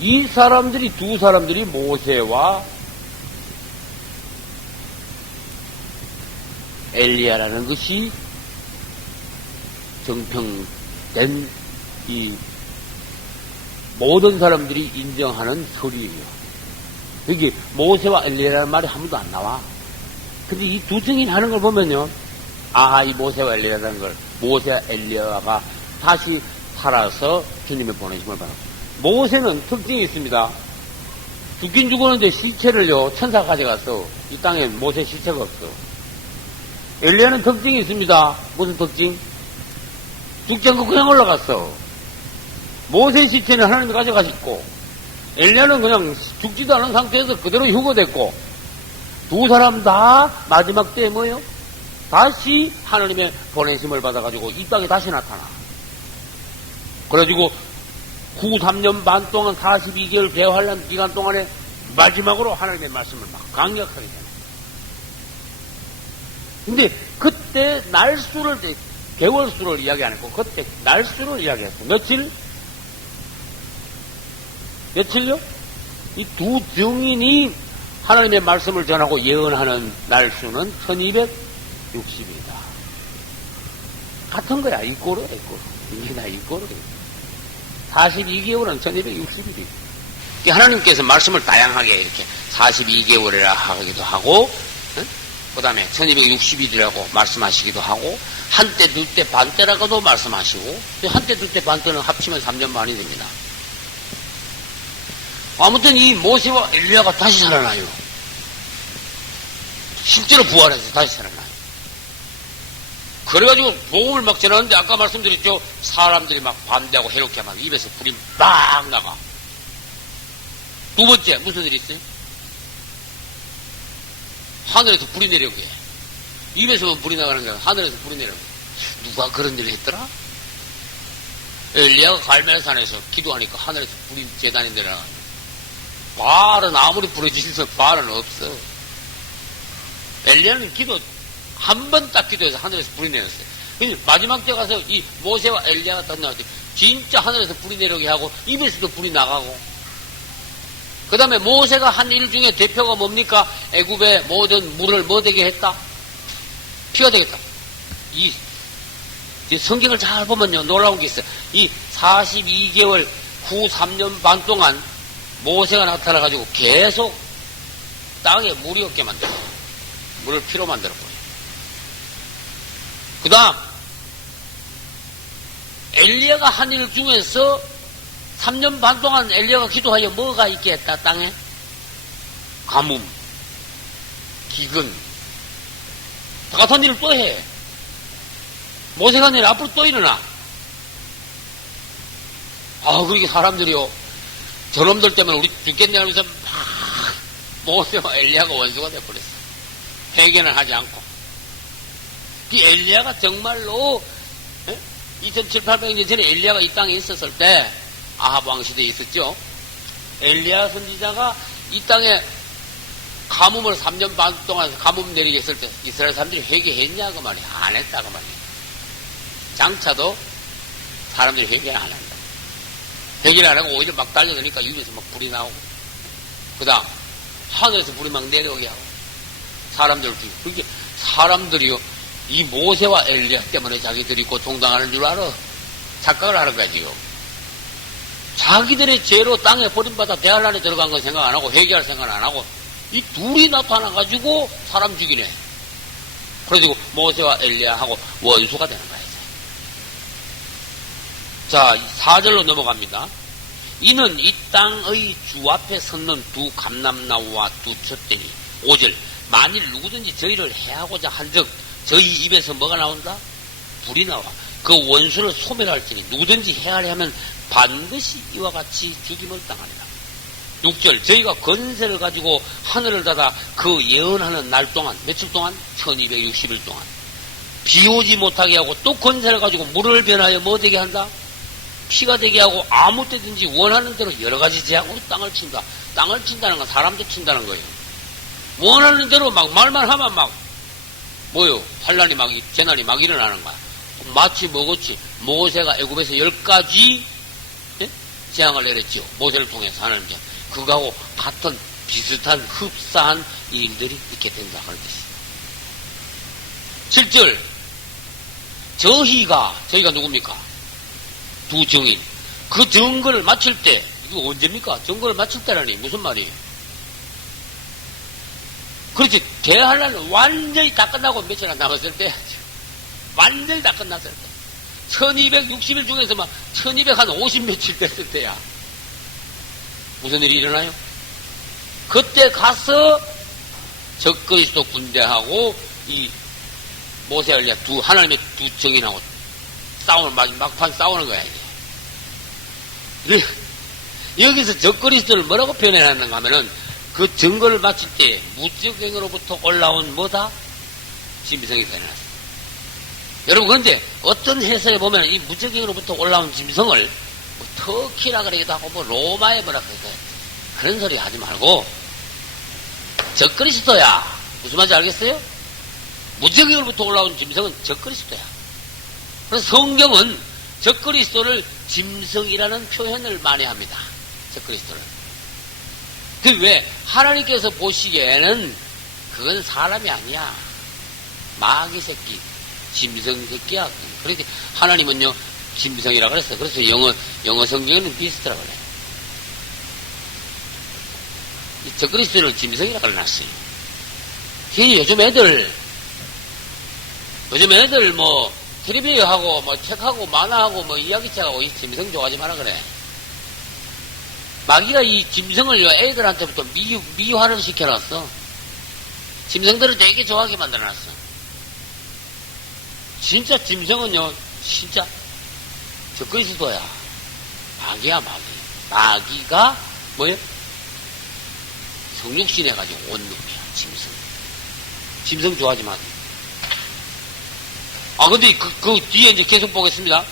이 사람들이, 두 사람들이 모세와 엘리야라는 것이 정평된 이 모든 사람들이 인정하는 설이에요. 여기 모세와 엘리야라는 말이 한 번도 안 나와. 근데 이 두 증인 하는 걸 보면요. 아, 이 모세와 엘리야라는 걸, 모세와 엘리야가 다시 살아서 주님의 보내심을 받았고. 모세는 특징이 있습니다. 죽긴 죽었는데 시체를요, 천사가 가져갔어. 이 땅에 모세 시체가 없어. 엘리야는 특징이 있습니다. 무슨 특징? 죽지 않고 그냥 올라갔어. 모세 시체는 하나님이 가져가셨고, 엘리야는 그냥 죽지도 않은 상태에서 그대로 휴거됐고, 두 사람 다 마지막 때에 뭐요? 다시 하나님의 보내심을 받아가지고 이 땅에 다시 나타나. 그래가지고 3년 반 동안 42개월 대환란 기간 동안에 마지막으로 하나님의 말씀을 막 강력하게 전해. 근데 그때 날수를, 개월수를 이야기 안 했고, 그때 날수를 이야기했어. 며칠요? 이 두 증인이 하나님의 말씀을 전하고 예언하는 날수는 1260일이다. 같은 거야. 이꼬르야, 이꼬르. 이게 다 이꼬르. 42개월은 1260일이. 하나님께서 말씀을 다양하게 이렇게 42개월이라 하기도 하고, 그 다음에 1260일이라고 말씀하시기도 하고, 한때, 둘때, 반때라고도 말씀하시고, 한때, 둘때, 반때는 합치면 3년 반이 됩니다. 아무튼 이 모세와 엘리야가 다시 살아나요. 실제로 부활해서 다시 살아나요. 그래가지고 복음을 막 전하는데 아까 말씀드렸죠. 사람들이 막 반대하고 해롭게 하면 입에서 불이 막 나가. 두 번째 무슨 일이 있어요? 하늘에서 불이 내려오게. 입에서만 불이 나가는 게 아니라 하늘에서 불이 내려오게. 누가 그런 일을 했더라? 엘리야가 갈멜산에서 기도하니까 하늘에서 불이 재단이 내려가요. 바알은 아무리 부러지셔서 바알은 없어. 엘리야는 기도 한 번 딱 기도해서 하늘에서 불이 내렸어요. 근데 마지막 때 가서 이 모세와 엘리야가 딱 나왔더니 진짜 하늘에서 불이 내려오게 하고 입에서도 불이 나가고. 그 다음에 모세가 한 일 중에 대표가 뭡니까? 애굽의 모든 물을 뭐 되게 했다? 피가 되겠다. 이 성경을 잘 보면요 놀라운 게 있어요. 이 42개월 후 3년 반 동안 모세가 나타나가지고 계속 땅에 물이 없게 만들어. 물을 피로 만들었고요. 그 다음, 엘리야가 한 일 중에서 3년 반 동안 엘리야가 기도하여 뭐가 있게 했다, 땅에? 가뭄, 기근. 같은 일을 또 해. 모세가 내일 앞으로 또 일어나. 그러니까 사람들이요. 저놈들 때문에 우리 죽겠네 하면서 막 모세와 엘리야가 원수가 돼버렸어. 회개는 하지 않고. 이 엘리야가 정말로 2700~800년 전에 엘리야가 이 땅에 있었을 때 아합 왕 시대에 있었죠. 엘리야 선지자가 이 땅에 가뭄을 3년 반 동안 가뭄 내리게 했을 때 이스라엘 사람들이 회개했냐 그 말이야. 안 했다 그 말이야. 장차도 사람들이 회개를 안 한다. 회개를 안 하고 오히려 막 달려드니까 입에서 막 불이 나오고, 그 다음 하늘에서 불이 막 내려오게 하고 사람들을 죽이고. 그렇게 사람들이요 이 모세와 엘리야 때문에 자기들이 고통당하는 줄 알아. 착각을 하는 거야 지금. 자기들의 죄로 땅에 버림받아 대환란에 들어간 건 생각 안 하고 회개할 생각 안 하고 이 둘이 나타나가지고 사람 죽이네. 그래가지고 모세와 엘리야하고 원수가 되는 거야. 자, 4절로 넘어갑니다. 이는 이 땅의 주 앞에 섰는 두 감람나무와 두 촛대니. 5절. 만일 누구든지 저희를 해하고자 한즉 저희 입에서 뭐가 나온다? 불이 나와. 그 원수를 소멸할지니 누구든지 해하려 하면 반드시 이와 같이 죽임을 당하리라. 6절. 저희가 권세를 가지고 하늘을 닫아 그 예언하는 날 동안, 며칠 동안? 1260일 동안 비 오지 못하게 하고 또 권세를 가지고 물을 변하여 뭐 되게 한다? 피가 되게 하고 아무 때든지 원하는 대로 여러 가지 제약으로 땅을 친다. 땅을 친다는 건 사람도 친다는 거예요. 원하는 대로 막 말만 하면 막 뭐요? 환란이 막 재난이 막 일어나는 거야. 마치 뭐겠지? 모세가 애굽에서 10가지 재앙을 내렸지요. 모세를 통해서 하나님께. 그거하고 같은 비슷한 흡사한 일들이 있게 된다 하는 뜻이에요. 7절. 저희가 누굽니까? 두 증인. 그 증거를 마칠 때, 이거 언제입니까? 증거를 마칠 때라니, 무슨 말이에요? 그렇지. 대환란은 완전히 다 끝나고 며칠 안 남았을 때야죠. 완전히 다 끝났을 때. 1260일 중에서 막 1250 며칠 됐을 때야. 무슨 일이 일어나요? 그때 가서 적그리스도 군대하고 이 모세엘리야 하나님의 두 정인하고 막판 싸우는 거야, 이게. 여기서 적그리스도를 뭐라고 표현하는가 하면은 그 증거를 마칠 때 무적행으로부터 올라온 뭐다? 짐승이 변해놨어. 여러분, 그런데 어떤 해석에 보면 이 무적행으로부터 올라온 짐승을 뭐 터키라 그러기도 하고 뭐 로마에 뭐라 그러기도 해. 그런 소리 하지 말고 적그리스도야. 무슨 말인지 알겠어요? 무적행으로부터 올라온 짐승은 적그리스도야. 그래서 성경은 적그리스도를 짐승이라는 표현을 많이 합니다. 적그리스도를. 그 왜? 하나님께서 보시기에는 그건 사람이 아니야. 마귀 새끼, 짐승 새끼야. 그렇게 하나님은요, 짐승이라 그랬어요. 그래서 영어 성경에는 비스트라 그래요. 적그리스도를 짐승이라 그래놨어요. 요즘 애들 뭐, 텔레비하고, 뭐, 책하고, 만화하고, 뭐, 이야기책하고, 이 짐승 좋아하지 마라 그래. 마귀가 이 짐승을 애들한테부터 미화를 시켜놨어. 짐승들을 되게 좋아하게 만들어놨어. 진짜 짐승은요, 진짜, 적그리스도야. 마귀야, 마귀. 마귀가, 뭐예요? 성육신해가지고 온 놈이야, 짐승. 짐승 좋아하지 마. 근데 그 뒤에 이제 계속 보겠습니다.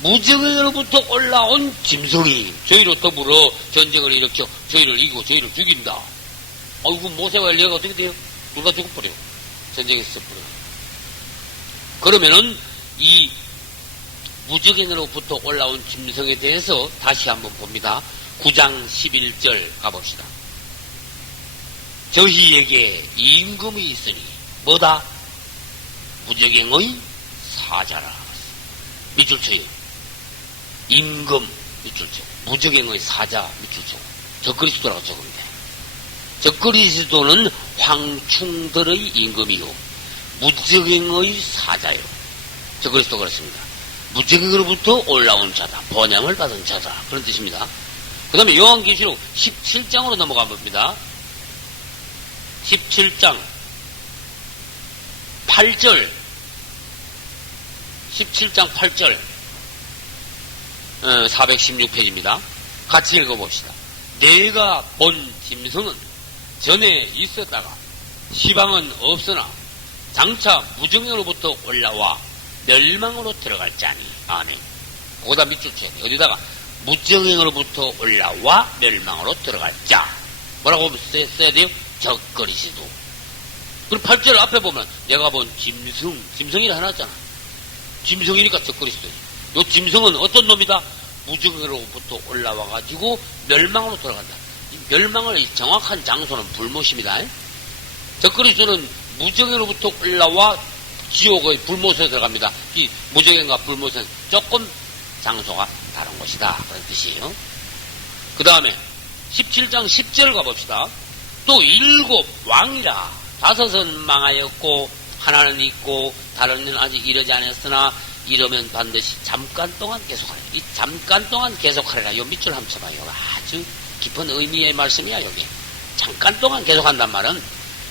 무적으로부터 올라온 짐승이 저희로 더불어 전쟁을 일으켜 저희를 이기고 저희를 죽인다. 이거 모세와 엘리야가 어떻게 돼요? 둘 다 죽어버려. 전쟁에서 버려. 그러면은 이 무적행으로부터 올라온 짐승에 대해서 다시 한번 봅니다. 9장 11절 가봅시다. 저희에게 임금이 있으니 뭐다? 무적행의 사자라. 밑줄 쳐요. 임금 밑줄 쳐. 무적행의 사자 밑줄 쳐. 적그리스도라고 적으면 돼. 적그리스도는 황충들의 임금이요 무적행의 사자요. 적그리스도 그렇습니다. 무적행으로부터 올라온 자다. 번향을 받은 자다. 그런 뜻입니다. 그 다음에 요한계시록 17장으로 넘어가 봅니다. 17장 8절 17장 8절 416페이지입니다. 같이 읽어봅시다. 내가 본 짐승은 전에 있었다가 시방은 없으나 장차 무정행으로부터 올라와 멸망으로 들어갈 자니. 아멘. 거기다 밑줄 쳐야 돼. 어디다가 무정행으로부터 올라와 멸망으로 들어갈 자. 뭐라고 써야 돼요? 적그리스도. 그리고 8절 앞에 보면 내가 본 짐승이라 해놨잖아. 짐승이니까 적그리스도. 요 짐승은 어떤 놈이다? 무정행으로부터 올라와가지고 멸망으로 들어간다. 이 멸망을 정확한 장소는 불못입니다. 적그리스도는 무정행으로부터 올라와 지옥의 불못에 들어갑니다. 이 무정행과 불못은 조금 장소가 다른 것이다. 그런 뜻이에요. 그 다음에 17장 10절 가봅시다. 또 7 왕이라 5은 망하였고 하나는 있고 다른은 아직 이르지 않았으나 이러면 반드시 잠깐 동안 계속하라. 이 잠깐 동안 계속하라. 요 밑줄 한번 쳐봐요. 아주 깊은 의미의 말씀이야. 여기 잠깐 동안 계속한단 말은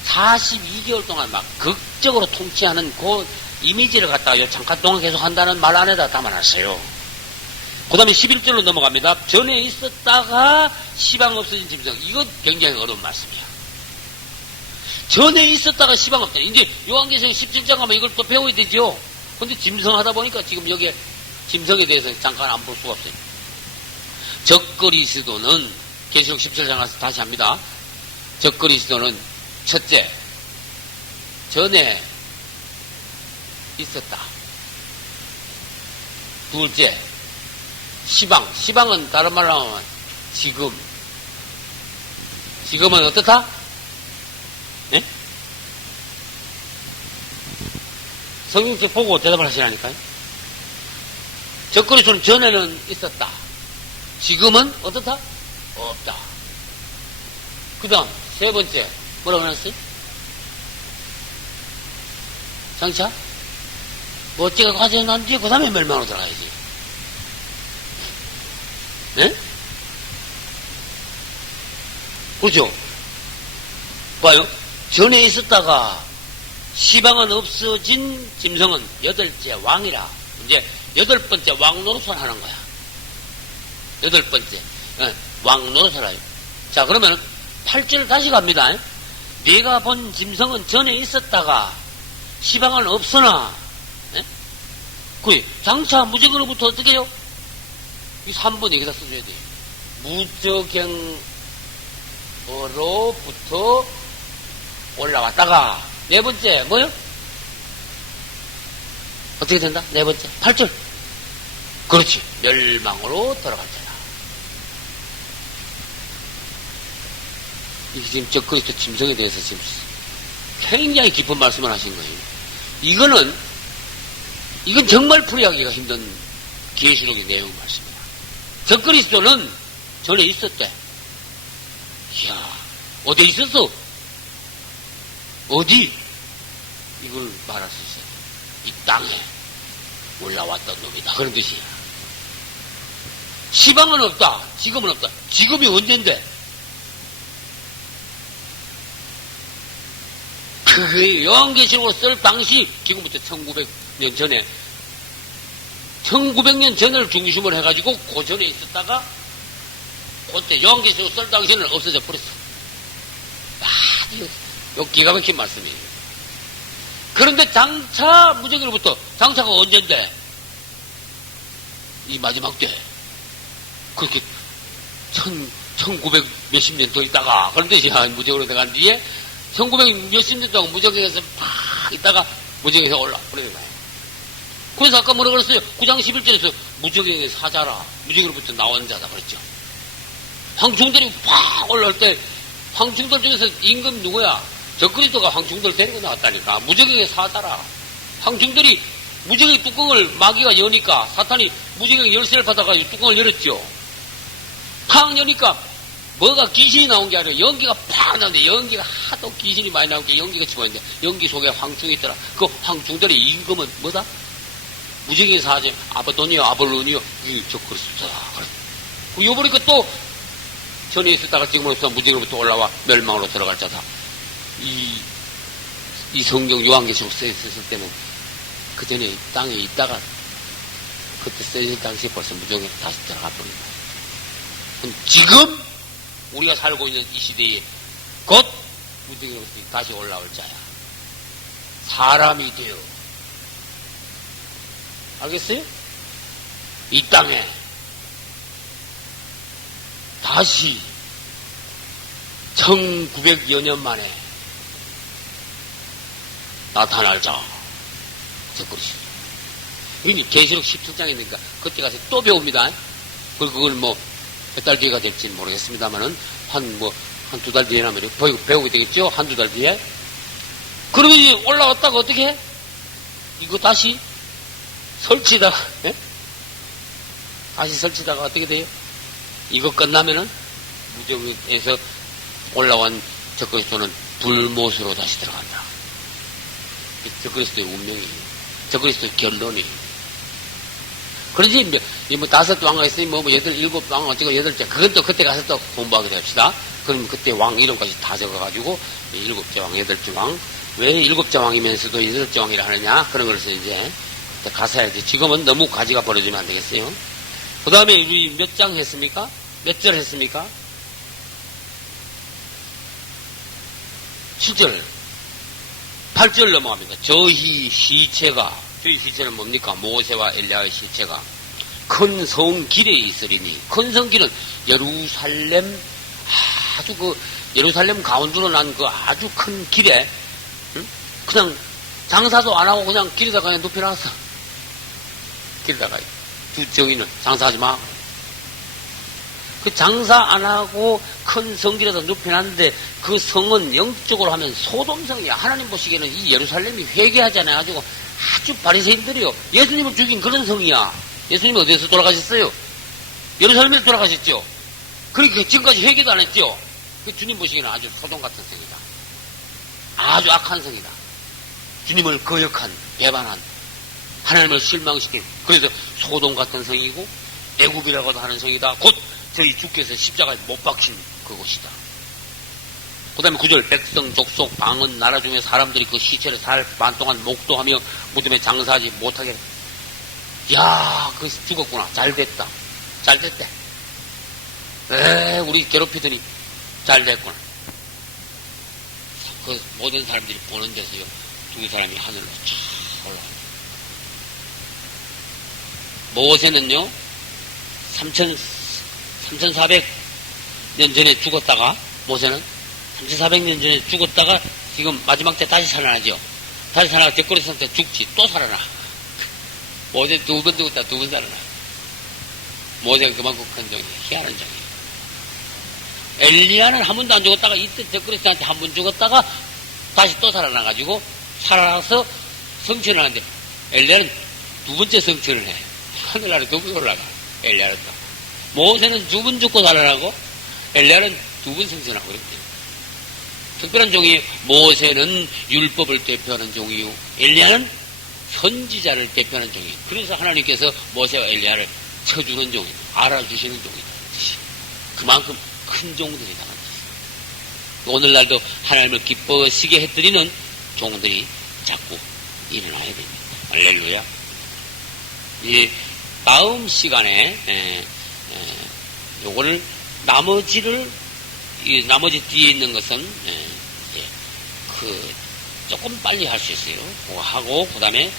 42개월 동안 막 극적으로 통치하는 그 이미지를 갖다가 요 잠깐 동안 계속한다는 말 안에다 담아놨어요. 그 다음에 11절로 넘어갑니다. 전에 있었다가 시방 없어진 짐승. 이거 굉장히 어려운 말씀이야. 전에 있었다가 시방 없다. 이제 요한계시록 17장 가면 이걸 또 배워야 되죠. 근데 짐승 하다 보니까 지금 여기에 짐승에 대해서 잠깐 안 볼 수가 없어요. 적그리스도는 계시록 17장 가서 다시 합니다. 적그리스도는 첫째, 전에 있었다. 둘째, 시방은 다른 말로 하면 지금은 어떻다? 예? 성경책 보고 대답을 하시라니까요. 적그리스도는 전에는 있었다. 지금은 어떻다? 없다. 그 다음 세 번째 뭐라고 해놨어요? 장차? 뭐 어째가 가져 난 뒤에 그 다음에 멸망으로 들어가야지. 네? 그렇죠? 봐요. 전에 있었다가 시방은 없어진 짐승은 8째 왕이라. 이제 8번째 왕 노릇을 하는 거야. 8번째 왕 노릇을 하요. 자, 그러면 8절 다시 갑니다. 네가 본 짐승은 전에 있었다가 시방은 없으나, 그 장차 무적으로부터 어떻게 해요? 이 3번 여기다 써줘야 돼요. 무적행으로부터 올라왔다가, 네 번째, 뭐요? 어떻게 된다? 네 번째, 8절. 그렇지. 멸망으로 들어갈 때다. 이게 지금 저 그리스도 짐승에 대해서 지금 굉장히 깊은 말씀을 하신 거예요. 이건 정말 풀이하기가 힘든 계시록의 내용 말씀이야. 저 그리스도는 전에 있었대. 이야, 어디 있었어? 어디? 이걸 말할 수 있어요. 이 땅에 올라왔던 놈이다. 그런 뜻이야. 시방은 없다. 지금은 없다. 지금이 언젠데? 그게 요한계시록으로 쓸 당시, 지금부터 1900년 전에, 1900년 전을 중심으로 해가지고 그 전에 있었다가, 그때 요한계시록 쓸 당시에는 없어져 버렸어. 요 기가 막힌 말씀이에요. 그런데 장차 무적으로부터, 장차가 언젠데? 이 마지막 때. 그렇게 1900 몇십 년 더 있다가, 그런 뜻이야. 무적으로 들어간 뒤에 1900 몇십 년 동안 무적에서 팍 있다가 무적에서 올라버리는 거예요. 그래서 아까 뭐라 그랬어요? 9장 11절에서 무적의 사자라, 무적으로부터 나온 자다 그랬죠. 황충들이 팍 올라올 때 황충들 중에서 임금 누구야? 저 그리스도가 황충들 데리고 나왔다니까. 무적의 사자라. 황충들이 무적의 뚜껑을 마귀가 여니까 사탄이 무적의 열쇠를 받아가지고 뚜껑을 열었죠. 팍 여니까 뭐가 귀신이 나온 게 아니라 연기가 팍 나오는데, 연기가 하도 귀신이 많이 나온 게 연기가 집어있는데 여기 속에 황충이 있더라. 그 황충들의 임금은 뭐다? 무적의 사제 아바돈이요, 아볼론이요, 저 그리스도다. 그래. 요번에 또 전에 있었다가 지금으로부터 무적으로부터 올라와 멸망으로 들어갈 자다. 이 성경 요한계시록 쓰였을 때는 그 전에 땅에 있다가 그때 쓰였을 당시에 벌써 무적에 다시 들어가 버린 거예요. 지금 우리가 살고 있는 이 시대에 곧 무적으로부터 다시 올라올 자야. 사람이 되어. 알겠어요? 이 땅에 다시 1900여 년 만에 나타날 자. 저 그러시죠. 이게 계시록 17장이니까 그때 가서 또 배웁니다. 그걸 뭐 몇 달 뒤가 될지는 모르겠습니다만은 한 두 달 뒤에 나면 배우게 되겠죠? 한두 달 뒤에. 그러면 이제 올라왔다가 어떻게 해? 이거 다시 설치다가, 예? 다시 설치다가 어떻게 돼요? 이거 끝나면은 무적에서 올라온 적그리스도는 불못으로 다시 들어간다. 적그리스도의 운명이에요. 적그리스도의 결론이에요. 그러지, 뭐, 5왕가 있으니, 뭐, 7왕, 어쩌고 8째. 그건 또 그때 가서 또 공부하게 합시다. 그럼 그때 왕 이름까지 다 적어가지고, 7째 왕, 8째 왕. 왜 7째 왕이면서도 8째 왕이라 하느냐? 그런 것을 이제, 가서 해야지. 지금은 너무 가지가 벌어지면 안 되겠어요. 그 다음에 우리 몇 장 했습니까? 몇 절 했습니까? 7절. 8절 넘어갑니다. 저희 시체가, 저희 시체는 뭡니까? 모세와 엘리야의 시체가 큰 성길에 있으리니, 큰 성길은 예루살렘, 아주 예루살렘 가운데로 난 그 아주 큰 길에, 응? 그냥 장사도 안 하고 그냥 길에다가 그냥 눕혀놨어. 길에다가. 두 정의는 장사하지 마. 그 장사 안 하고 큰 성길에다 눕혀놨는데 그 성은 영적으로 하면 소돔성이야. 하나님 보시기에는 이 예루살렘이 회개하잖아요. 가지고 아주 바리새인들이요. 예수님을 죽인 그런 성이야. 예수님이 어디에서 돌아가셨어요? 예루살렘에서 돌아가셨죠. 그러니까 지금까지 회개도 안 했죠. 그 주님 보시기에는 아주 소돔 같은 성이다. 아주 악한 성이다. 주님을 거역한, 배반한, 하나님을 실망시킨, 그래서 소돔 같은 성이고 애굽이라고도 하는 성이다. 곧 저희 주께서 십자가에 못 박힌 그곳이다. 그 다음에 9절, 백성, 족속, 방언, 나라 중에 사람들이 그 시체를 살 반 동안 목도하며 무덤에 장사하지 못하게. 야, 그 죽었구나. 잘 됐다. 잘 됐대. 우리 괴롭히더니 잘 됐구나. 그 모든 사람들이 보는 데서요, 두 사람이 하늘로 쫙 올라갑니다. 모세는요, 3,400년 전에 죽었다가, 모세는 3,400년 전에 죽었다가 지금 마지막 때 다시 살아나죠. 다시 살아나 댓거리 상태 죽지. 또 살아나. 모세 2번 죽었다 2번 살아나. 모세가 그만큼 큰 종이에요. 희한한 종이에요. 엘리야는 한 번도 안 죽었다가 이때 댓거리 상태 한 번 죽었다가 다시 또 살아나가지고 살아나서 성천을 하는데 엘리야는 2번째 성천을 해. 하늘나라에 2번 올라가. 엘리야는 또. 모세는 2번 죽고 살아나고 엘리야는 2번 성천하고 그랬대요. 특별한 종이 모세는 율법을 대표하는 종이요. 엘리야는 선지자를 대표하는 종이에요. 그래서 하나님께서 모세와 엘리야를 쳐주는 종이다. 알아주시는 종이다. 그만큼 큰 종들이다. 오늘날도 하나님을 기뻐하시게 해드리는 종들이 자꾸 일어나야 됩니다. 할렐루야. 이 다음 시간에 요거를 나머지 뒤에 있는 것은 조금 빨리 할 수 있어요. 그거 하고 그 다음에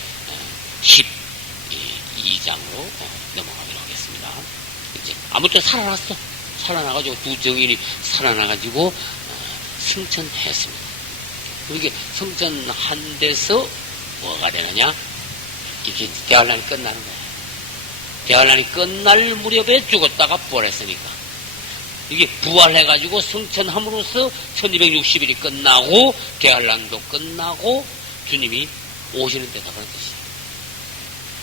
12장으로 넘어가도록 하겠습니다. 이제 아무튼 살아났어. 살아나가지고 두 정인이 살아나가지고 승천했습니다. 이게 승천한 데서 뭐가 되느냐? 이게 대환란이 끝나는 거예요. 대환란이 끝날 무렵에 죽었다가 부활했으니까. 이게 부활해가지고 승천함으로써 1260일이 끝나고 대환란도 끝나고 주님이 오시는 데다 그런 뜻이에요.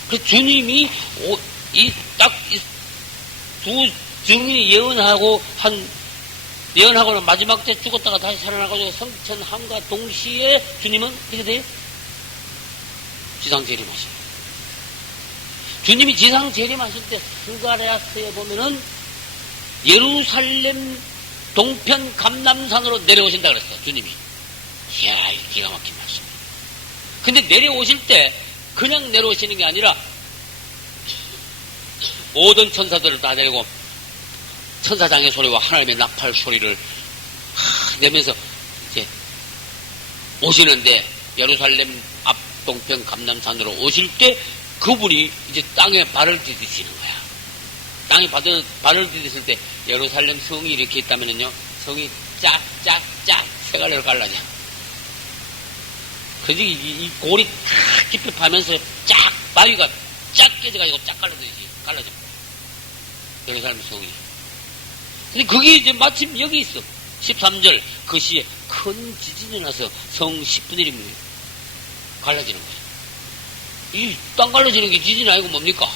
그 주님이 두 증인이 예언하고는 마지막 때 죽었다가 다시 살아나가지고 승천함과 동시에 주님은 어떻게 돼요? 지상 재림하시고. 주님이 지상 재림하실 때 스가랴서에 보면은 예루살렘 동편 감람산으로 내려오신다 그랬어, 주님이. 이야, 기가 막힌 말씀. 근데 내려오실 때 그냥 내려오시는 게 아니라 모든 천사들을 다 데리고 천사장의 소리와 하나님의 나팔 소리를 내면서 이제 오시는데 예루살렘 앞 동편 감람산으로 오실 때 그분이 이제 땅에 발을 디디시는 거야. 땅에 발을 디디실 때 예루살렘 성이 이렇게 있다면은요, 성이 쫙쫙쫙 세 갈래로 갈라져. 그래서 이 골이 탁 깊이 파면서 쫙 바위가 쫙 깨져가지고 쫙 갈라져. 예루살렘 성이. 근데 그게 이제 마침 여기 있어. 13절 그 시에 큰 지진이 나서 성 10분의 1이 갈라지는 거야. 이 땅 갈라지는 게 지진이 아니고 뭡니까?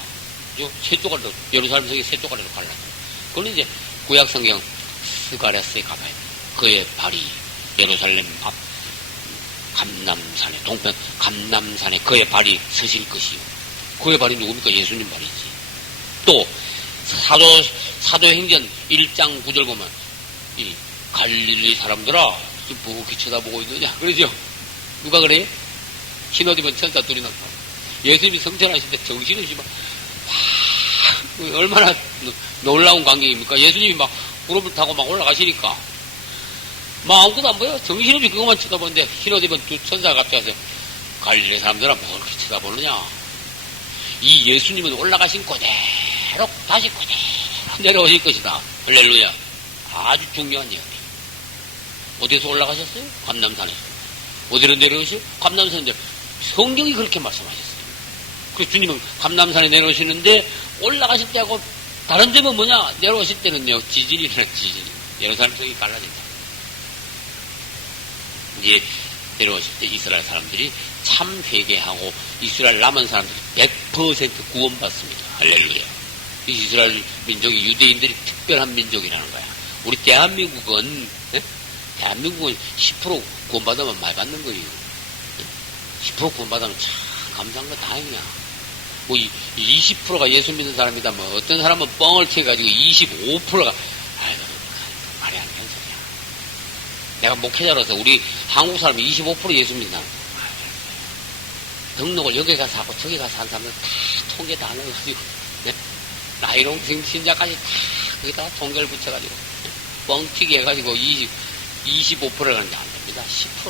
세 쪼가리로, 예루살렘 성이 세 쪼가리로 갈라져. 그건 이제 구약 성경 스가랴서에 가봐야 돼. 그의 발이 예루살렘 앞 감람산에, 동편 감람산에 그의 발이 서실 것이요. 그의 발이 누굽니까? 예수님 발이지. 또 사도행전 1장 9절 보면 이 갈릴리 사람들아 부엌이 쳐다보고 있느냐 그러죠. 누가 그래요? 흰옷 입은 천사 둘이 나타나. 예수님이 성천하실 때 정신없이 막 얼마나 놀라운 광경입니까? 예수님이 막 구름을 타고 막 올라가시니까 막 아무것도 안 보여. 정신없이 그것만 쳐다보는데 흰옷 입은 두 천사가 갑자기 와서 갈릴리 사람들아 뭘 그렇게 쳐다보느냐. 이 예수님은 올라가신 그대로 다시 그대로 내려오실 것이다. 할렐루야. 아주 중요한 이야기. 어디서 올라가셨어요? 감람산에서. 어디로 내려오세요? 감람산인데 성경이 그렇게 말씀하셨어요. 그래서 주님은 감람산에 내려오시는데 올라가실 때하고 다른 점은 뭐냐? 내려오실 때는요, 지진이 일어나, 지진이. 예루살렘 성이 갈라진다. 이제 내려오실 때 이스라엘 사람들이 참 회개하고 이스라엘 남은 사람들이 100% 구원받습니다. 할렐루야. 이스라엘 민족이 유대인들이 특별한 민족이라는 거야. 우리 대한민국은 10% 구원받으면 많이 받는 거예요. 10% 구원받으면 참 감사한 거 다행이야. 뭐 20%가 예수 믿는 사람이다. 뭐 어떤 사람은 뻥을 튀어가지고 25%가 아이고 말이 안 되는 소리야. 내가 목회자로서 우리 한국 사람이 25% 예수 믿는 사람. 등록을 여기 가서 하고 저기 가서 한 사람들 다 통계 다 넣어가지고 네? 나이롱 신자까지 다 거기다 통계를 붙여가지고 네? 뻥튀기 해가지고 25%를 가는 게 안 됩니다. 10%.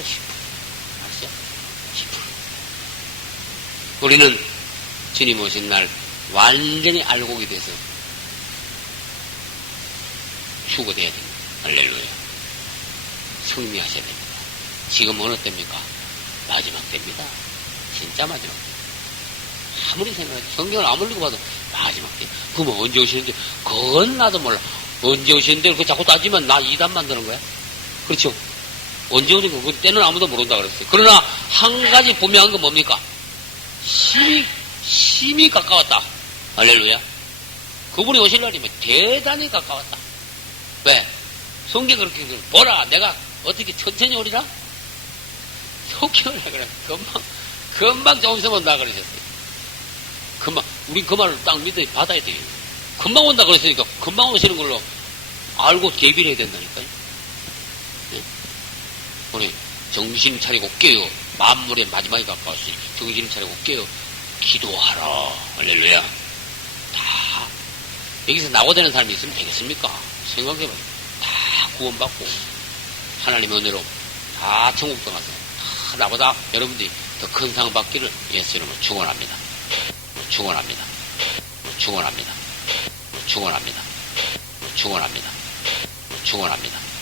알았어요? 10%. 우리는 주님 오신 날 완전히 알곡이 돼서 휴거돼야 됩니다. 할렐루야. 승리하셔야 됩니다. 지금 어느 때입니까? 마지막 때입니다. 진짜 마지막 때. 아무리 생각해도 성경을 아무리 읽어봐도 마지막 때. 그러면 언제 오시는지 그건 나도 몰라. 언제 오시는데 그 자꾸 따지면 나 이단 만드는 거야? 그렇죠? 언제 오는지 그때는 아무도 모른다 그랬어요. 그러나 한 가지 분명한 건 뭡니까? 심히 가까웠다. 할렐루야. 그분이 오실 날이면 대단히 가까웠다. 왜? 성경 그렇게 보라 내가 어떻게 천천히 오리라? 성경을 해 그래. 금방 조금 있으면 온다 그러셨어요. 금방 우리 그 말을 딱 믿어 받아야 돼요. 금방 온다 그랬으니까 금방 오시는 걸로 알고 대비를 해야 된다니까요. 네? 우리 정신 차리고 깨요. 만물의 마지막이 가까웠으니 정신 차리고 깨요. 기도하라. 할렐루야. 다 여기서 낙오되는 사람이 있으면 되겠습니까? 생각해봐요. 다 구원받고 하나님의 은혜로 다 천국도 가서 다 나보다 여러분들이 더 큰 상 받기를 예수 이름으로 축원합니다. 축원합니다. 축원합니다. 축원합니다. 축원합니다. 축원합니다.